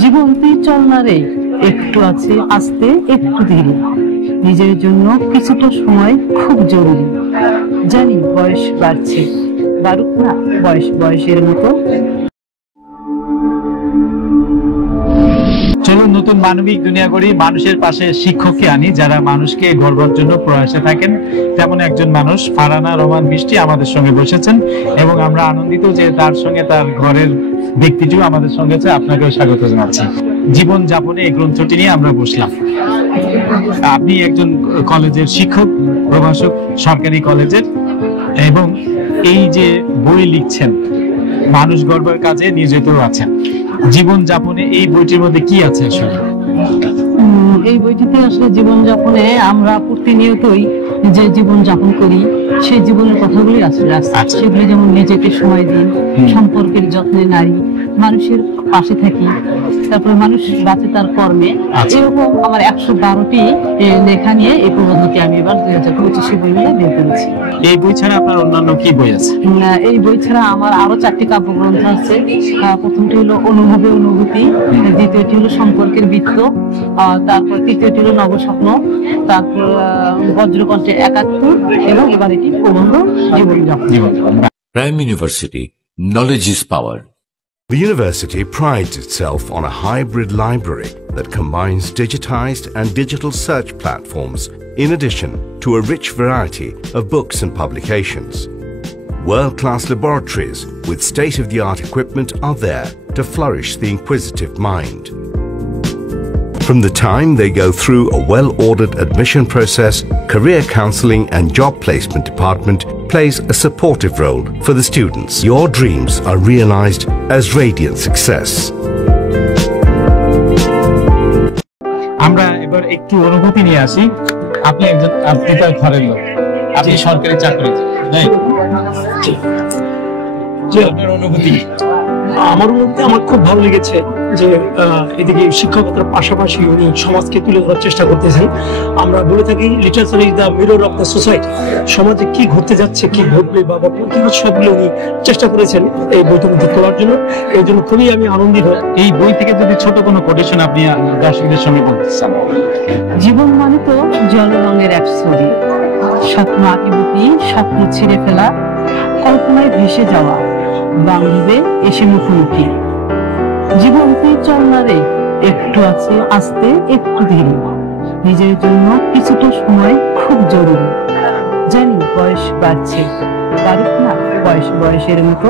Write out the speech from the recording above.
জীবন তুই চল না রে, একটু আছে আস্তে একটু ধীরে, নিজের জন্য কিছুটা সময় খুব জরুরি। জানি বয়স বাড়ছে, বাড়ুক না বয়স বয়সের মতো। চলুন নতুন মানবিক দুনিয়া গড়ি, মানুষের পাশে শিক্ষককে আনি যারা মানুষকে গড়বার জন্য প্রয়াসে থাকেন। তেমন একজন মানুষ ফারহানা রহমান মিষ্টি আমাদের সঙ্গে বসেছেন এবং আমরা আনন্দিত যে তার সঙ্গে তার ঘরের ব্যক্তিটিও আমাদের সঙ্গে আছে। আপনাকেও স্বাগত জানাচ্ছি। জীবন যাপনে এই গ্রন্থটি নিয়ে আমরা বসলাম। আপনি একজন কলেজের শিক্ষক, প্রভাষক সরকারি কলেজের, এবং এই যে বই লিখছেন মানুষ গড়বার কাজে নিয়োজিত আছেন। জীবন যাপনে এই বইটির মধ্যে কি আছে আসলে? এই বইটিতে আসলে জীবন যাপনে আমরা প্রতিনিয়তই যে জীবন যাপন করি সেই জীবনের কথাগুলি আসলে আছে। সেগুলি যেমন নিজেকে সময় দিন, সম্পর্কের যত্নে নারী, মানুষের পাশে থাকি, তারপরে মানুষ বাঁচে তার কর্মে। এরকম আমার 112টি লেখা নিয়ে এই প্রবন্ধটি আমি এবার 2025 বই মেলায় বের করেছি। এই বই ছাড়া আপনার অন্যান্য কি বই আছে? এই বই ছাড়া আমার আরো 4টি কাব্যগ্রন্থ আছে। প্রথমটি হলো অনুভবে অনুভূতি, দ্বিতীয়টি হলো সম্পর্কের বৃত্ত, তারপর তৃতীয়টি হলো নবস্বপ্ন, তারপর বজ্রকণ্ঠে 71 এবং এবার এটি প্রবন্ধ জীবন যাপন। Prime University, knowledge is power. The university prides itself on a hybrid library that combines digitized and digital search platforms in addition to a rich variety of books and publications. World-class laboratories with state-of-the-art equipment are there to flourish the inquisitive mind. From the time they go through a well-ordered admission process, career counseling and job placement department plays a supportive role for the students. Your dreams are realized as radiant success. আমরা এবার একটু অনুভূতি নিয়ে আসি। আপনি তার ঘরের লোক, আপনি সরকারি চাকরিজীবী, আপনার অনুভূতি? আমার মধ্যে আমার খুব ভালো লেগেছে যে এদিকে শিক্ষকতার পাশাপাশি উনি সমাজকে তুলে ধরার চেষ্টা করতেছেন। আমরা বলে থাকি literature is the mirror of the society. সমাজে কি ঘটতে যাচ্ছে, কি ঘটবে বা কি সবগুলো উনি চেষ্টা করেছেন এই বইটির মধ্যে তোলার জন্য। এই জন্য খুবই আমি আনন্দিত। এই বই থেকে যদি ছোট কোনো কোটেশন আপনি দর্শকদের সঙ্গে বলতে চান? জীবন মানে তো জল রঙের এক ছবি, স্বপ্ন আঁকিবুকি, স্বপ্ন ছিঁড়ে ফেলা, কল্পনায় ভেসে যাওয়া, বান্ধবে এসে মুখোমুখি। জীবন তুই চল না রে, একটু আছে আস্তে একটু ধীরে, নিজের জন্য কিছুটা সময় খুব জরুরি। জানি বয়স বাড়ছে, বাড়ুক না বয়স বয়সের মতো।